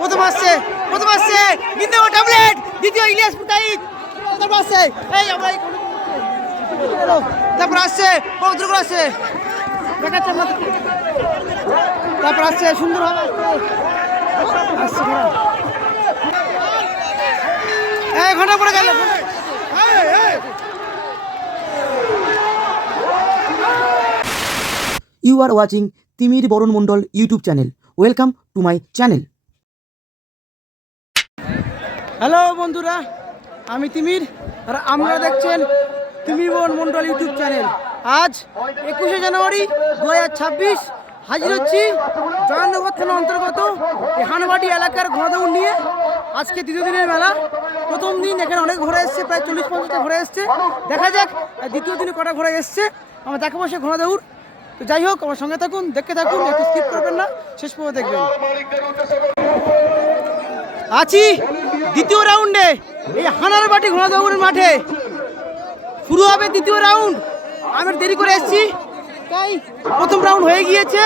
প্রথম আসছে প্রথম আসছে দ্বিতীয় ট্যাবলেট দ্বিতীয় ইলিয়াস পুতাইত তারপর আসছে, এই আমরা তারপর আসছে বড় দ্রুত আসছে। দেখাচ্ছে। তারপর আসছে, সুন্দর হবে আসছে। এই ঘণ্টা পড়ে গেল। You R watching Timir Baran Mondal YouTube channel welcome to my channel hello বন্ধুরা। আমি তিমির, আর আপনারা দেখছেন তিমির বন মন্ডল ইউটিউব চ্যানেল। আজ একুশে জানুয়ারি দু হাজার ছাব্বিশ হাজির হচ্ছি জয়নগর থানা অন্তর্গত হানবাটি এলাকার ঘোড়াদৌড় নিয়ে। আজকে দ্বিতীয় দিনের মেলা। প্রথম দিন এখানে অনেক ঘোড়া এসছে, প্রায় চল্লিশ পঞ্চাশটা ঘোড়া এসছে। দেখা যাক দ্বিতীয় দিনে কটা ঘোড়া এসছে। আমরা দেখাবো সে ঘোড়াদৌড়। তো যাই হোক, আমার সঙ্গে থাকুন, দেখতে থাকুন, একটু স্কিপ করবেন না, শেষ পর্যন্ত দেখবেন। আছি। দ্বিতীয় রাউন্ডে এই হানার বাটি ঘোড়া দৌড়ের মাঠে শুরু হবে দ্বিতীয় রাউন্ড। আমি দেরি করে এসেছি, তাই প্রথম রাউন্ড হয়ে গিয়েছে।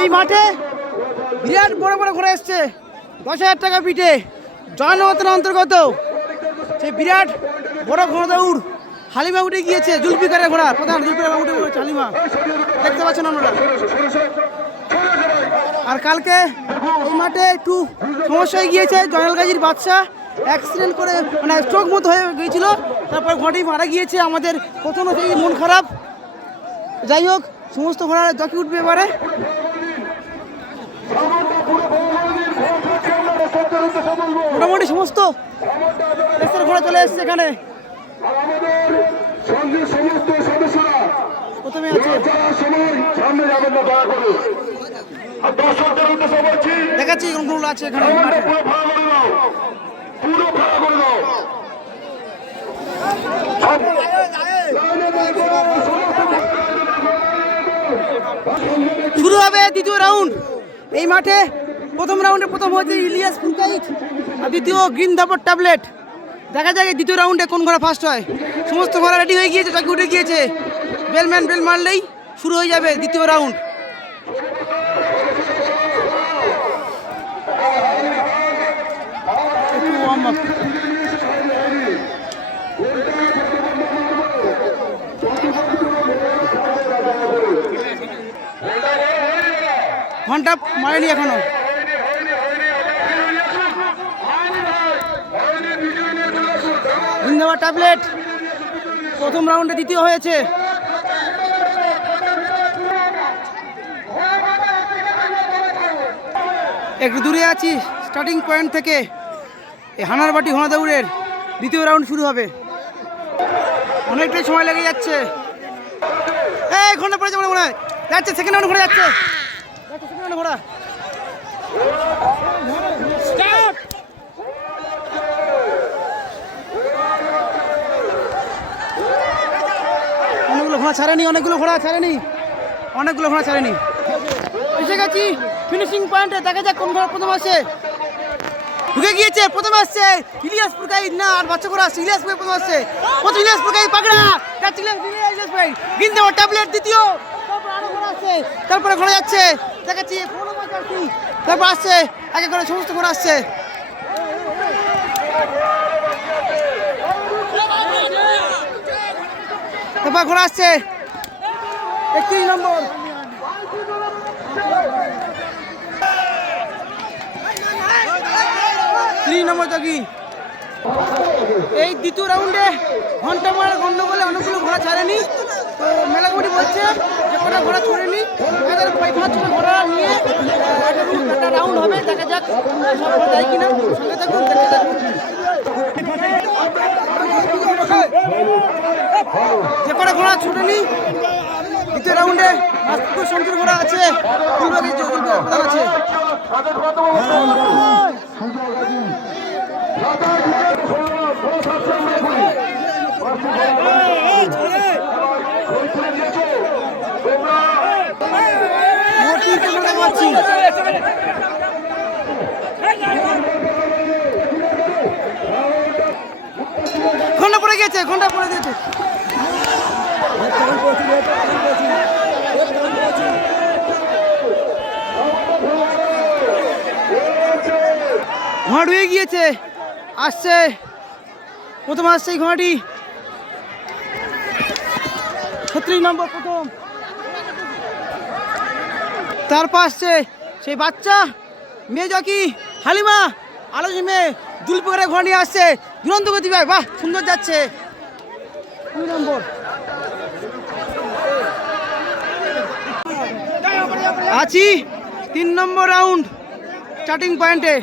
এই মাঠে বিরাট বড় বড় ঘোড়া এসছে দশ হাজার টাকা পিঠে। জয়নগর অন্তর্গত সেই বিরাট বড় ঘোড়া দৌড় হালিমা উঠে গিয়েছে, জুলফিকারের ঘোড়া, প্রধান জুলফিকার উঠে হালিমা। দেখতে পাচ্ছেন আপনারা। আর কালকে এই মাঠে একটু সমস্যা হয়ে গিয়েছে জয়নাল গাজীর বাচ্চা অ্যাক্সিডেন্ট করে মানে স্ট্রোক মতো হয়ে গিয়েছিল তারপর ঘটি মারা গিয়েছে আমাদের প্রথম থেকে মন খারাপ। যাই হোক সমস্ত ঘোড়া জকি উঠবে এবারে। মোটামুটি সমস্ত দেশের ঘোড়া চলে এসছে এখানে। সঙ্গে সমস্ত সদস্যরা প্রথমে আছে সময় সামনে যাবেন না দয়া করে। দেখাচ্ছি আছে এখানে পুরো ভাড়া করে দাও পুরো ভাড়া করে দাও শুরু হবে দ্বিতীয় রাউন্ড। এই মাঠে প্রথম রাউন্ডে প্রথম হয়েছে ইলিয়াস ফুলকাইট আর দ্বিতীয় গ্রিন ধাপর ট্যাবলেট। দেখা যাক দ্বিতীয় রাউন্ডে কোন ঘোড়া ফার্স্ট হয়। সমস্ত ঘোড়া রেডি হয়ে গিয়েছে চাকি উঠে গিয়েছে। বেলম্যান বেল মারলেই শুরু হয়ে যাবে দ্বিতীয় রাউন্ড। ঘণ্টা মারেনি এখনও। ট্যাবলেট। প্রথম রাউন্ডে দ্বিতীয় হয়েছে। একটু দূরে আছি স্টার্টিং পয়েন্ট থেকে। এই হানারবাটি ঘোড়া দৌড়ের দ্বিতীয় রাউন্ড শুরু হবে। অনেকটাই সময় লেগে যাচ্ছে। এই ঘণ্টা পড়েছে মনে হয় যাচ্ছে। সেকেন্ড রাউন্ড ঘুরে যাচ্ছে। সেকেন্ড ঘোরা অনেকগুলো ঘোড়া ছাড়েনি, অনেকগুলো ঘোড়া ছাড়েনি, অনেকগুলো ঘোড়া ছাড়েনি। এসে গেছি ফিনিশিং পয়েন্টে দেখা যাক কোন ঘোড়া প্রথম আসে। ঢুকে গিয়েছে, প্রথম আসছে ইলিয়াস পুরকাই না, আর বাচ্চা ঘোড়া আসছে ইলিয়াস পুরকাই প্রথম আসছে। প্রথম ইলিয়াস পুরকাই পাকড়া ইলিয়াস ইলিয়াস পুরকাই গিন দেওয়া ট্যাবলেট দ্বিতীয়। ঘোড়া তারপরে ঘোড়া যাচ্ছে। দেখাচ্ছি তারপর আসছে, একে করে সমস্ত ঘোড়া আসছে। তারপর ঘোড়া আসছে। একত্রিশ নম্বর। তিন নম্বর চকি এই দ্বিতীয় রাউন্ডে ঘণ্টা মারার গন্ডগোলে অনেকগুলো ঘোড়া ছাড়েনি। তো মেলা কমিটি বলছে যে কটা ঘোড়া ছড়েনি তাদের পাঁচ পাঁচ ছটা ঘোড়া নিয়ে একটা রাউন্ড হবে, দেখা যাক সব ঘোড়া যায় কিনা। সঙ্গে থাকুন, দেখতে থাকুন। যে কটা ঘোড়া ছুটেনি দ্বিতীয় রাউন্ডে মাসপুর শঙ্কর ঘোড়া আছে আছে। ক্যামেরা ঘণ্টা পড়ে গেছে, ঘণ্টা পড়ে গেছে। ঘোড়া ঢুয়ে গিয়েছে, আসছে। প্রথম আসছে ঘোড়াটি। ছত্রিশ নম্বর প্রথম। তারপর আসছে সেই বাচ্চা মেয়ে জকি হালিমা আলোচি মেয়ে দুলপুকুরে ঘোড়া নিয়ে আসছে। দুরন্ত গতি ভাই বাহ সুন্দর যাচ্ছে। দুই নম্বর। আছি তিন নম্বর রাউন্ড স্টার্টিং পয়েন্টে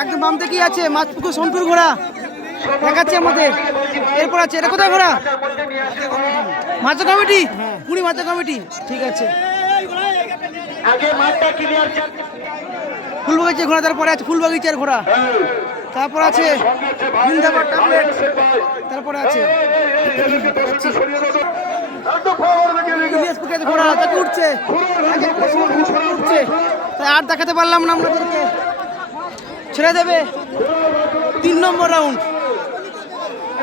একদম বাম থেকেই আছে মাছপুকুর সোনপুর ঘোড়া। দেখাচ্ছে আমাদের। এরপর আছে এটা কোথায় ঘোড়া? মাচা কমিটি? পুরী মাচা কমিটি। ঠিক আছে। আগে মাঠটা ক্লিয়ার ফুল বাগিচার ঘোড়া তারপরে আছে ফুল বাগিচার ঘোড়া তারপর আছে বৃন্দাবন ট্যাবলেট তারপরে আছে ঘোড়া তাকে উঠছে উঠছে তাই আর দেখাতে পারলাম না আমাদেরকে ছেড়ে দেবে তিন নম্বর রাউন্ড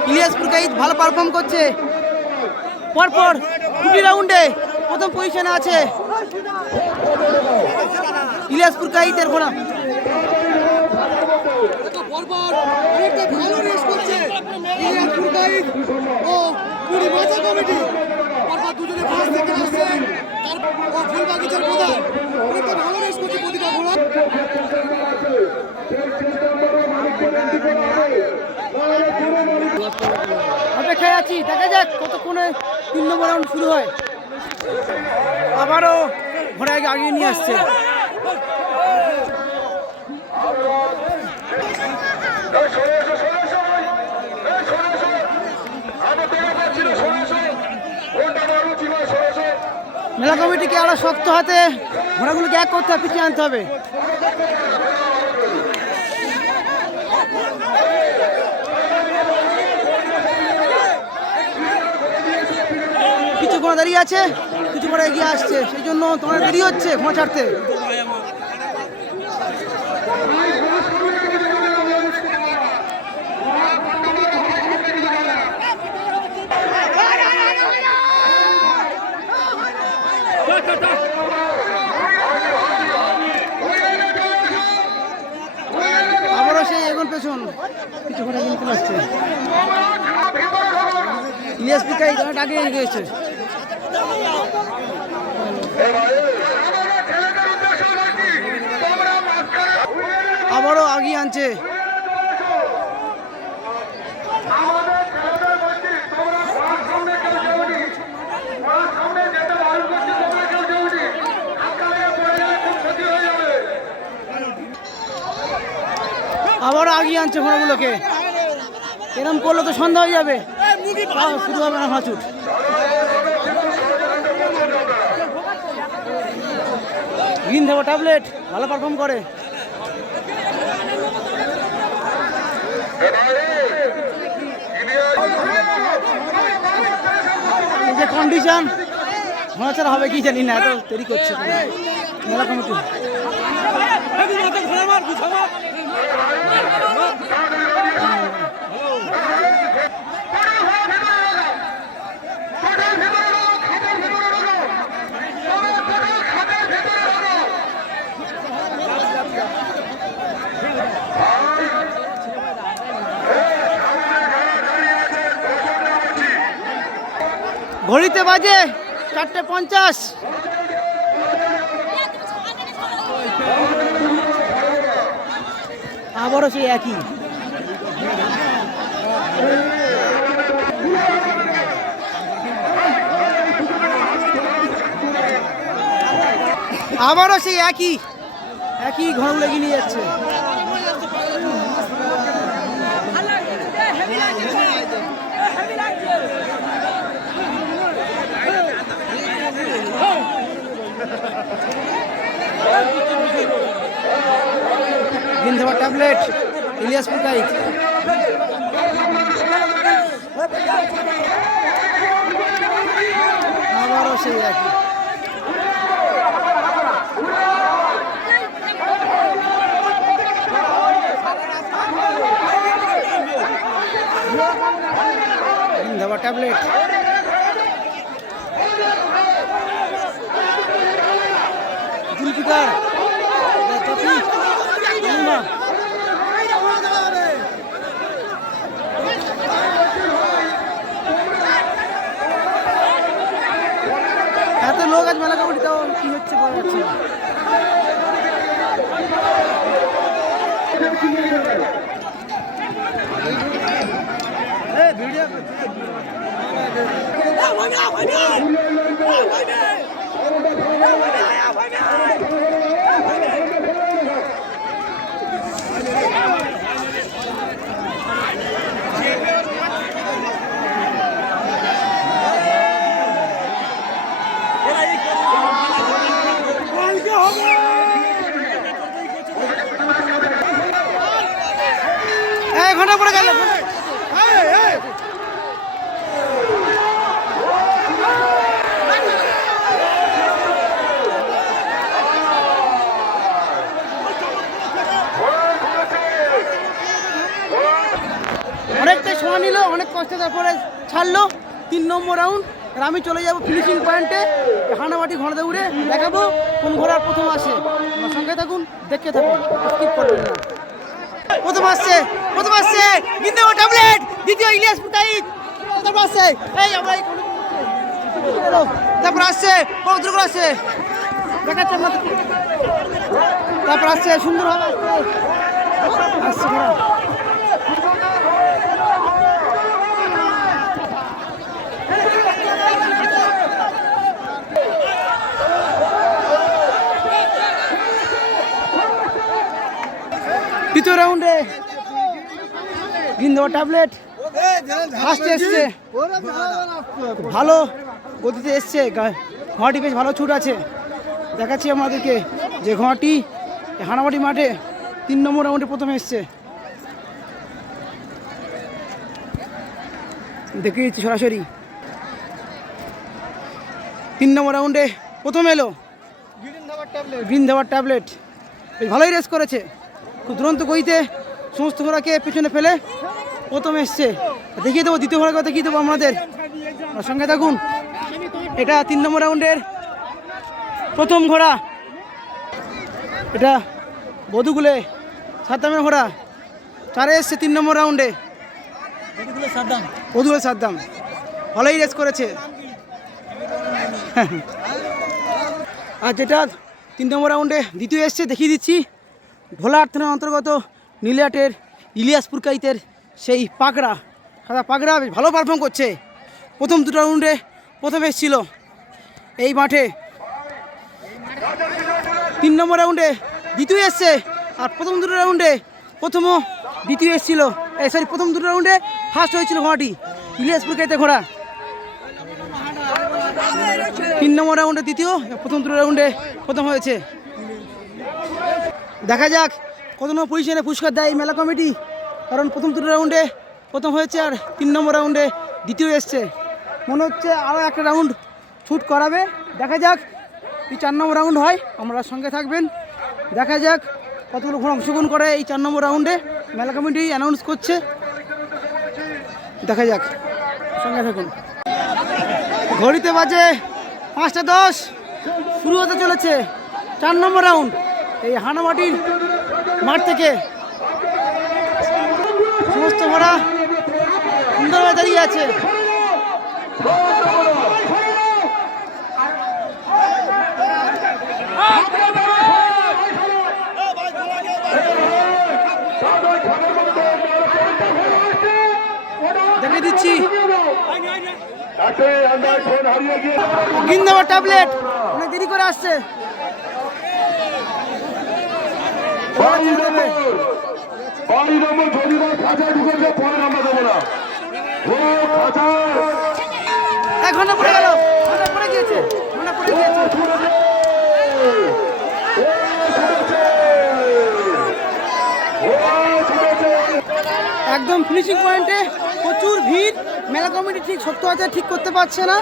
ইলিয়াস পুরকাইত ভালো পারফর্ম করছে পরপর দুটি রাউন্ডে প্রথম পজিশনে আছে ইলিয়াস পুরকাইতের ঘোড়া। ভালো রেস করছে ও মাছা কমিটি। পরপর দুজনে ফার্স্ট থেকে আসছেন ও ফুলবাগিচার প্রধান। অনেকটা ভালো রেস করছে প্রতিটা ঘোড়া। অপেক্ষায় আছি দেখা যাক কতক্ষণে তিন নম্বর রাউন্ড শুরু হয়। আবারও ঘোড়াকে আগিয়ে নিয়ে আসছে। মেলা কমিটিকে আরও শক্ত হাতে ঘোড়াগুলোকে এক করতে পিছিয়ে আনতে হবে কিছু ঘোড়া দাঁড়িয়ে আছে, কিছু ঘোড়া এগিয়ে আসছে। সেই জন্য তোমার দেরি হচ্ছে ঘোড়া ছাড়তে। আবারও সেই এগোন পেছন। কিছু ঘোড়া কিন্তু আসছে ইলিয়াস পিকাই এগিয়ে গেছে আবারও আগিয়ে আনছে। আবারও আগিয়ে আনছে ঘোড়াগুলোকে। এরম করলে তো সন্ধ্যা হয়ে যাবে। শুরু হবে না হাঁচুট গ্রিন দেবো ট্যাবলেট ভালো পারফর্ম করে যে কন্ডিশন মনে ছাড়া হবে কি জানি না এত তৈরি করছে মেলা কমিটি ঘড়িতে বাজে চারটে পঞ্চাশ। আবারও সেই একই। আবারও সেই একই একই ঘর লেগে নিয়ে যাচ্ছে। গিন্ধবা ট্যাবলেট ইলিয়াস পুকাইত আবারও সেই একই। গিন্ধবা ট্যাবলেট। জুলফিকার এত লোক আজ মেলা কাপড় তাও কি হচ্ছে বলা যাচ্ছে ভিডিও অনেকটাই সময় নিল, অনেক কষ্টে তারপরে ছাড়লো। তিন নম্বর রাউন্ড আর আমি চলে যাব ফিনিশিং পয়েন্টে হানামাটি ঘোড়া দৌড়ে দেখাবো কোন ঘোড়ার প্রথম আসে। আমার সঙ্গে থাকুন, দেখতে থাকুন প্রথম আসছে প্রথম আসছে কিন্তু ট্যাবলেট দ্বিতীয় ইলিয়াস পুতাইত তারপর আসছে, এই আমরা তারপর আসছে কত করে আসছে। দেখাচ্ছে তারপর আসছে, সুন্দর হবে। আসছে। দ্বিতীয় রাউন্ডে। গিন্দা ট্যাবলেট। ফার্স্টে এসছে। ভালো গতিতে এসছে। ঘোড়াটি বেশ ভালো ছুট আছে। দেখাচ্ছি আমাদেরকে যে ঘোড়াটি এই হানামাটি মাঠে তিন নম্বর রাউন্ডে প্রথমে এসছে। দেখে দিচ্ছি সরাসরি। তিন নম্বর রাউন্ডে প্রথম এলো। গ্রিন ধাবার ট্যাবলেট। বেশ ভালোই রেস করেছে। দুরন্ত গইতে সমস্ত ঘোড়াকে পেছনে ফেলে প্রথম এসছে। দেখিয়ে দেবো দ্বিতীয় ঘোড়াকে দেখিয়ে দেবো আমাদের। সঙ্গে থাকুন। এটা তিন নম্বর রাউন্ডের প্রথম ঘোড়া। এটা বধুগুলে সাদ্দামের ঘোড়া। চারে এসছে তিন নম্বর রাউন্ডে। বধুগুলে সাদ্দাম। ভালোই রেস করেছে। আর যেটা তিন নম্বর রাউন্ডে দ্বিতীয় এসছে দেখিয়ে দিচ্ছি। ভোলার থানার অন্তর্গত নীলিয়াটের ইলিয়াস পুরকাইতের সেই পাকড়া সাদা পাকড়া ভালো পারফর্ম করছে। প্রথম দুটো রাউন্ডে প্রথম এসেছিল এই মাঠে। তিন নম্বর রাউন্ডে দ্বিতীয় এসছে আর প্রথম দুটো রাউন্ডে প্রথমও দ্বিতীয় এসেছিল। এই সরি প্রথম দুটো রাউন্ডে ফার্স্ট হয়েছিল ঘোড়াটি ইলিয়াস পুরকাইতে ঘোড়া। তিন নম্বর রাউন্ডে দ্বিতীয়, প্রথম দুটো রাউন্ডে প্রথম হয়েছে। দেখা যাক কত নম্বর পজিশনে পুরস্কার দেয় এই মেলা কমিটি। কারণ প্রথম দুটো রাউন্ডে প্রথম হয়েছে আর তিন নম্বর রাউন্ডে দ্বিতীয় এসছে। মনে হচ্ছে আরও একটা রাউন্ড শুট করাবে। দেখা যাক এই চার নম্বর রাউন্ড হয়, আমরা সঙ্গে থাকবেন। দেখা যাক কতগুলো ঘোড়া অংশগ্রহণ করে এই চার নম্বর রাউন্ডে মেলা কমিটি অ্যানাউন্স করছে। দেখা যাক, সঙ্গে থাকুন। ঘড়িতে বাজে পাঁচটা দশ, শুরু হতে চলেছে চার নম্বর রাউন্ড এই হানামাটির মাঠ থেকে সমস্ত ঘোড়া সুন্দরভাবে দাঁড়িয়ে আছে। দেখে দিচ্ছি। গিন্দাবার ট্যাবলেট অনেক দেরি করে আসছে। ওরা ছেড়ে দেবে। বাড়ি নম্বর যদি না খাঁচায় ঢুকেছে পরে আমরা দেবো না। ও খাঁচা এক ঘণ্টা পড়ে গেল ঘণ্টা পড়ে গিয়েছে ঘণ্টা পড়ে গিয়েছে। একদম ফিনিশিং পয়েন্টে প্রচুর ভিড়। মেলা কমিটি ঠিক সত্য আছে ঠিক করতে পারছে না।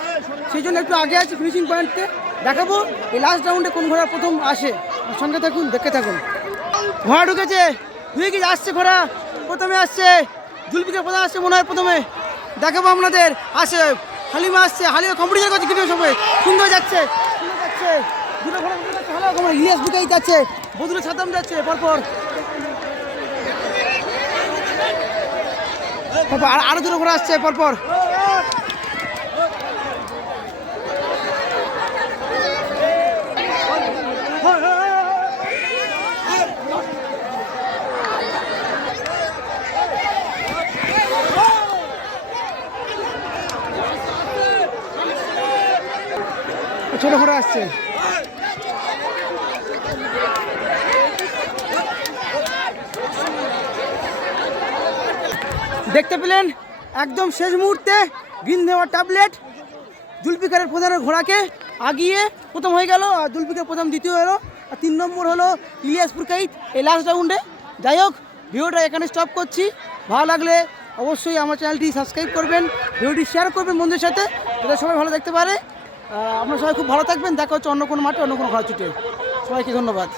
সেই জন্য একটু আগে আছে ফিনিশিং পয়েন্টে দেখাবো এই লাস্ট রাউন্ডে কোন ঘোড়া প্রথম আসে। সঙ্গে থাকুন দেখে থাকুন। ঘোড়া ঢুকেছে। ঢুকে গিয়ে আসছে ঘোড়া, প্রথমে আসছে জুলপিকে প্রথমে আসছে মনে হয় প্রথমে দেখাবো আপনাদের। আসে হালিমা আসছে, হালিমা কম্পিটিশন করছে কিন্তু সবাই সুন্দর যাচ্ছে, সুন্দর দুটো যাচ্ছে ইলিয়াস বুকাই যাচ্ছে। যাচ্ছে, পরপর। পরপর আর আরও দুটো ঘোড়া আসছে, পরপর। ছোট ঘোড়া আসছে। দেখতে পেলেন একদম শেষ মুহূর্তে গ্রিন দেওয়ার ট্যাবলেট। জুলপিকারের প্রধানের ঘোড়াকে আগিয়ে প্রথম হয়ে গেল, আর জুলপিকার প্রথম দ্বিতীয় হলো, আর তিন নম্বর হলো ইলিয়াসপুর কাইত এই লাস্ট রাউন্ডে যাই হোক, ভিডিওটা এখানে স্টপ করছি। ভালো লাগলে অবশ্যই আমার চ্যানেলটি সাবস্ক্রাইব করবেন, ভিডিওটি শেয়ার করবেন বন্ধুদের সাথে, যাতে সবাই ভালো দেখতে পারে। আপনারা সবাই খুব ভালো থাকবেন। দেখা হচ্ছে অন্য কোনো মাঠে, অন্য কোনো ঘর ছুটে সবাইকে ধন্যবাদ।